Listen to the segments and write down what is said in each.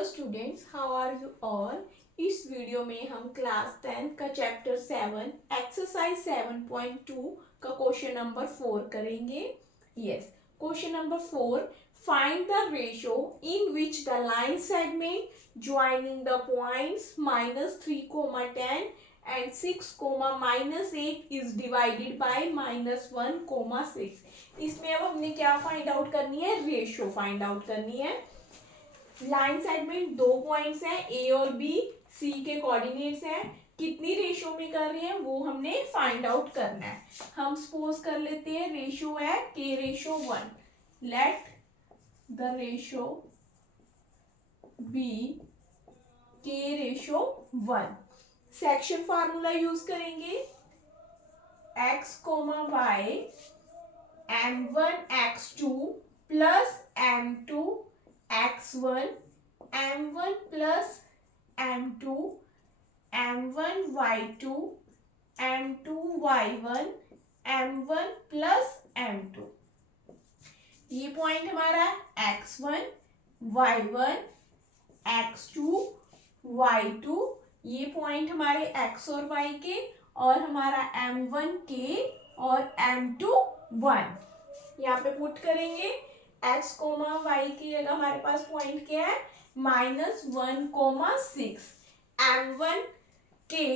Hello students, how are you all. इस video में हम क्लास 10 का चैप्टर 7 एक्सरसाइज 7.2 का क्वेश्चन नंबर 4 करेंगे। Yes, question number 4, find the ratio in which the line segment joining the points -3, 10 and 6, -8 is divided by -1, 6। इसमें अब हमने क्या फाइंड आउट करनी है? रेशो फाइंड आउट करनी है। लाइन सेगमेंट दो पॉइंट्स हैं, ए और बी, सी के कोऑर्डिनेट्स हैं। कितनी रेशो में कर रहे हैं वो हमने फाइंड आउट करना है। हम सपोज कर लेते हैं रेशो है k/1। Let the ratio be k/1। Section formula use करेंगे, x, y m1 x2 plus m2 x1 m1 plus m2 m1 y2 m2 y1 m1 plus m2। ये पॉइंट हमारा x1 y1 x2 y2, ये point हमारे x और y के, और हमारा m1 के और m2 1। यहाँ पे पुट करेंगे x, y की जगह हमारे पास पॉइंट क्या है? -1, 6। m1 के,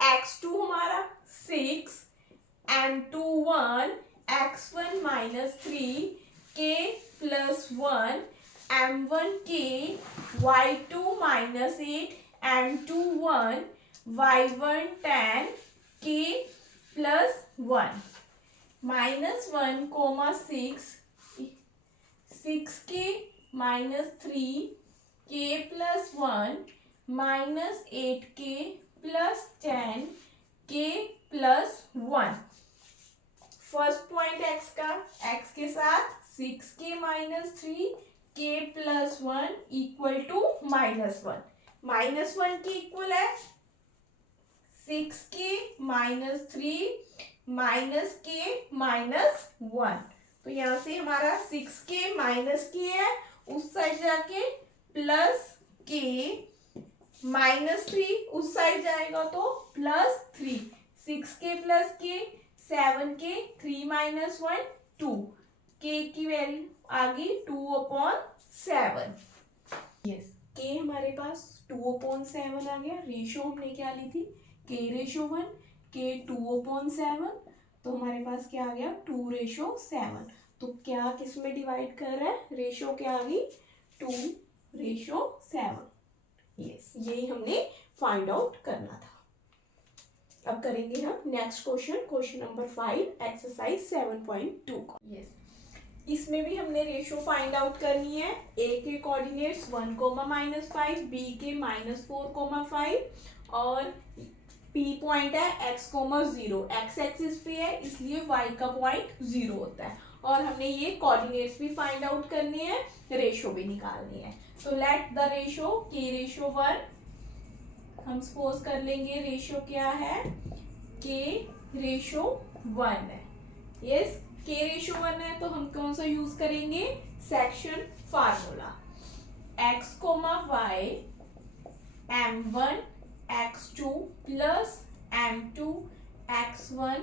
x2 हमारा 6, m2 1, x1 -3 k +1, m1 के, y2 -8, m2 1, y1 10 k +1, -1, 6, 6k -3 k +1, -8k +10 k +1। First point x का, x के साथ 6k -3 k +1 इक्वल टू -1। -1 की इक्वल है 6k -3 -k -1। तो यहाँ से हमारा 6k -k है, उस साइड जाके प्लस k, -3 उस साइड जाएगा तो +3, 6k + k 7k, 3 - 1 2, k की वैल्यू आ गई 2/7। यस, k हमारे पास 2/7 आ गया। रेशो हमने क्या ली थी? k/1, k 2/7, तो हमारे पास क्या आ गया? 2/7। तो क्या किस में डिवाइड कर रहा है? रेशो क्या आ गई? 2/7। यस, यही हमने फाइंड आउट करना था। अब करेंगे हम next question, question number 5 exercise 7.2 का। यस, इसमें भी हमने रेशो फाइंड आउट करनी है। ए के कोऑर्डिनेट्स 1, -5, बी के -4, 5 और पी पॉइंट है x, 0। एक्स एक्सिस पे है इसलिए y का पॉइंट 0 होता है। और हमने ये कोऑर्डिनेट्स भी फाइंड आउट करने हैं, रेशो भी निकालनी है। तो लेट द रेशो k/1, हम सपोज कर लेंगे रेशो क्या है? k/1 है। यस, k/1 है तो हम कौन सा यूज करेंगे? Section formula, x, y m1 x2 plus m2 x1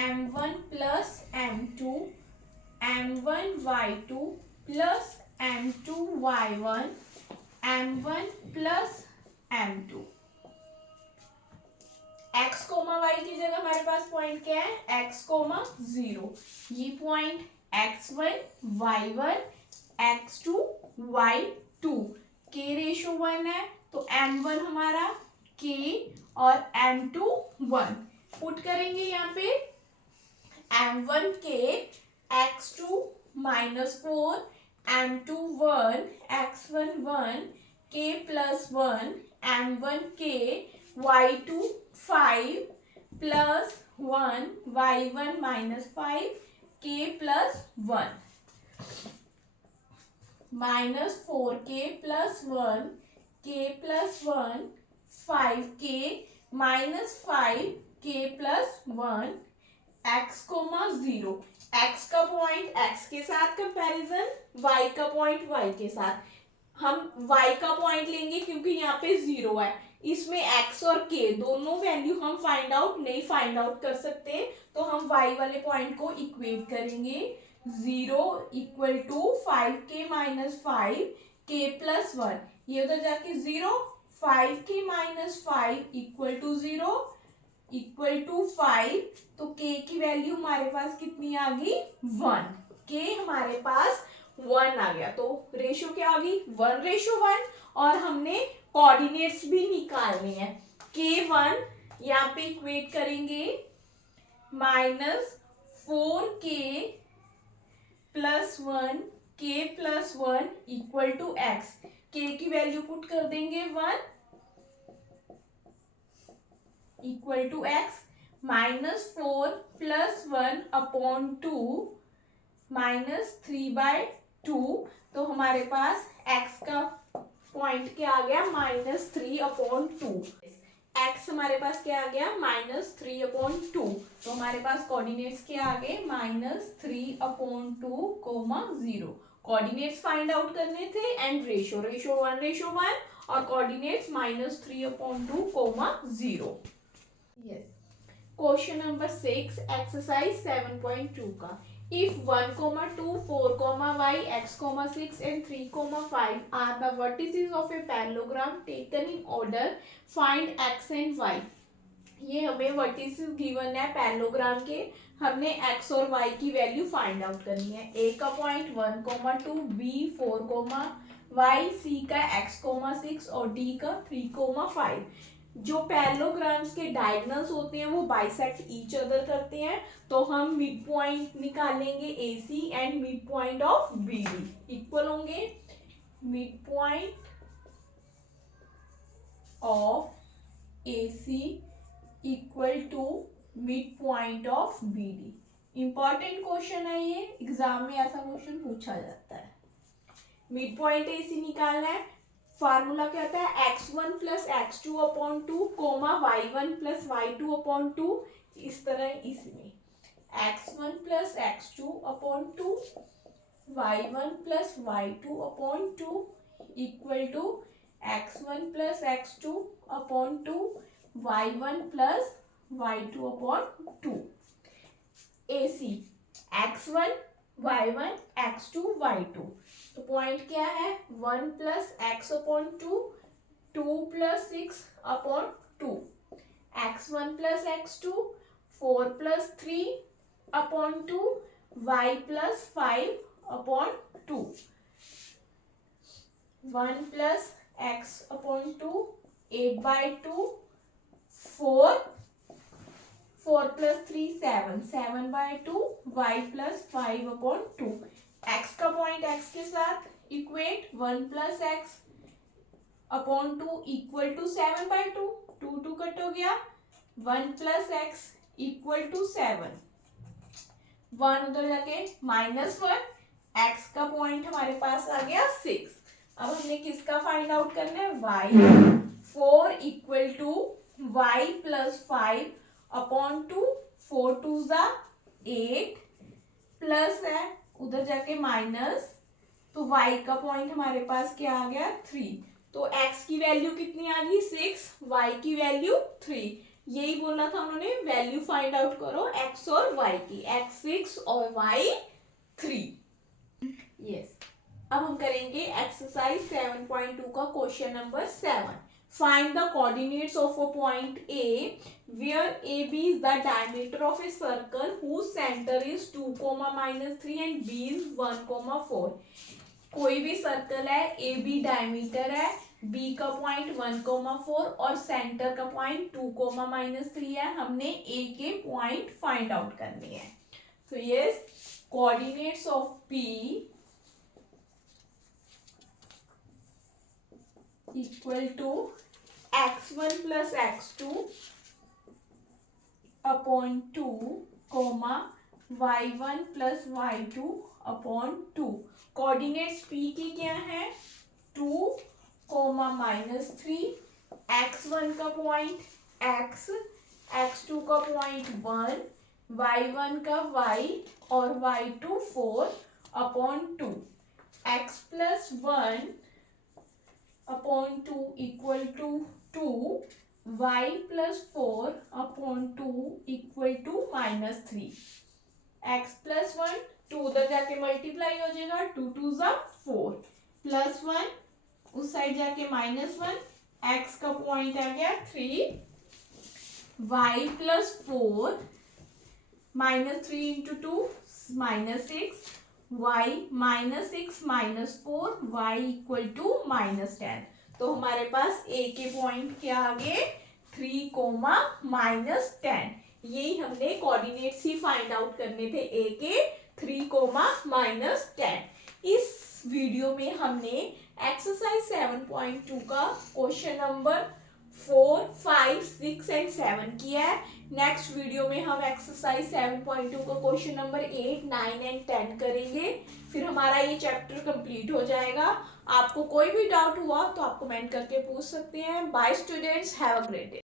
m1 plus m2 m1 y2 plus m2 y1 m1 plus m2। x, y की जगह हमारे पास पॉइंट क्या है? x, 0। ये point x1 y1 x2 y2, k/1 है तो m1 हमारा k और m2 1। पुट करेंगे यहाँ पे m1 के, x2 -4, m2 1, x1 1 k +1, m1 के, y2 5 +1 y1 -5 k +1, -4k +1 k +1 5k -5k +1 x, 0। x का पॉइंट x के साथ कंपैरिजन, y का पॉइंट y के साथ। हम y का पॉइंट लेंगे क्योंकि यहाँ पे 0 है, इसमें x और k दोनों वैल्यू हम फाइंड आउट कर सकते हैं, तो हम y वाले पॉइंट को इक्वेट करेंगे 0 equal to 5k minus 5k plus 1, ये उधर जाके 0, 5k minus 5 equal to 0 equal to 5, तो k की वैल्यू हमारे पास कितनी आ गई 1, k हमारे पास 1 आ गया, तो रेशो क्या आ गई 1:1, और हमने कोऑर्डिनेट्स भी निकालने हैं, k1 यहाँ पे इक्वेट करेंगे -4k plus 1 k plus 1 equal to x, k की वैल्यू पुट कर देंगे 1 equal to x, -4 plus 1 upon 2 -3/2, तो हमारे पास x का पॉइंट क्या आ गया -3/2, x हमारे पास क्या आ गया -3/2, तो हमारे पास कोऑर्डिनेट्स क्या आ गए -3/2, 0, कोऑर्डिनेट्स फाइंड आउट करने थे एंड रेशो 1:1 और coordinates -3/2, 0। Yes, question number 6 exercise 7.2 का, if 1, 2, 4, y, x, 6 and 3, 5 are the vertices of a parallelogram taken in order, find x and y। ये हमें वर्टिसेस गिवन है पैरेललोग्राम के, हमने x और y की वैल्यू फाइंड आउट करनी है, a का पॉइंट 1, 2, b 4, y, c का x, 6 और d का 3, 5। जो पैरेललोग्राम्स के डायगोनल्स होते हैं वो बाइसेक्ट ईच अदर करते हैं, तो हम मिड पॉइंट निकालेंगे AC and mid point of BD equal होंगे, mid point of AC equal to mid point of BD। Important question है ये, एग्जाम में ऐसा क्वेश्चन पूछा जाता है। मिड पॉइंट AC निकालना है, फार्मूला क्या होता है x1 plus x2/2 y1 plus y2/2, इस तरह इसमें x1 plus x2/2 y1 plus y2/2 equal to x1 plus x2/2 y1 plus y2/2। AC x1 y1 x2 y2, तो पॉइंट क्या है 1 plus x/2 2 plus 6/2 x1 plus x2 4 plus 3/2 y plus 5/2 1 plus x/2 8/2 4 plus 3 7/2 y plus 5/2, x का point x के साथ equate 1 plus x/2 equal to 7/2, 2 cut हो गया, 1 plus x equal to 7, 1 उधर जाके -1, x का पॉइंट हमारे पास आ गया 6। अब हमने किसका फाइंड आउट करना है y, 4 equal to y plus 5/2, 4 2 8 plus है उधर जाके माइनस, तो y का पॉइंट हमारे पास क्या आ गया 3, तो x की वैल्यू कितनी आ गई 6, y की वैल्यू 3, यही बोलना था उन्होंने, वैल्यू फाइंड आउट करो x और y की, x 6 और y 3। यस, अब हम करेंगे एक्सरसाइज 7.2 का question number 7। Find the coordinates of a point A where AB is the diameter of a circle whose center is 2, -3 and B is 1, 4। कोई भी सर्कल है, AB डायमीटर है, B का पॉइंट 1, 4 और सेंटर का पॉइंट 2, -3 है, हमने A के पॉइंट फाइंड आउट करने हैं। तो yes, coordinates of P equal to x1 plus x2/2 y1 plus y2/2। Coordinates P की क्या है 2, -3, x1 का पॉइंट x, x2 का पॉइंट 1, y1 का y और y2 4/2, x plus 1 upon 2 equal to 2, y plus 4 upon 2 equal to -3, x plus 1, 2 उधर जाके multiply हो जाएगा, 2 2 ज़ा 4 प्लस 1 उस साइड जाके -1, x का पॉइंट आ गया 3, y plus 4 -3 into 2 -6, y -6 -4 y equal to -10। तो हमारे पास a के पॉइंट क्या आ गए 3, -10। यही हमने कोऑर्डिनेट्स ही फाइंड आउट करने थे a के 3, -10। इस वीडियो में हमने एक्सरसाइज 7.2 का क्वेश्चन नंबर 4, 5, 6 एंड 7 किया है। नेक्स्ट वीडियो में हम एक्सरसाइज 7.2 का क्वेश्चन नंबर 8, 9 एंड 10 करेंगे। फिर हमारा ये चैप्टर कंप्लीट हो जाएगा। आपको कोई भी डाउट हुआ तो आप कमेंट करके पूछ सकते हैं। Bye students, have a great day.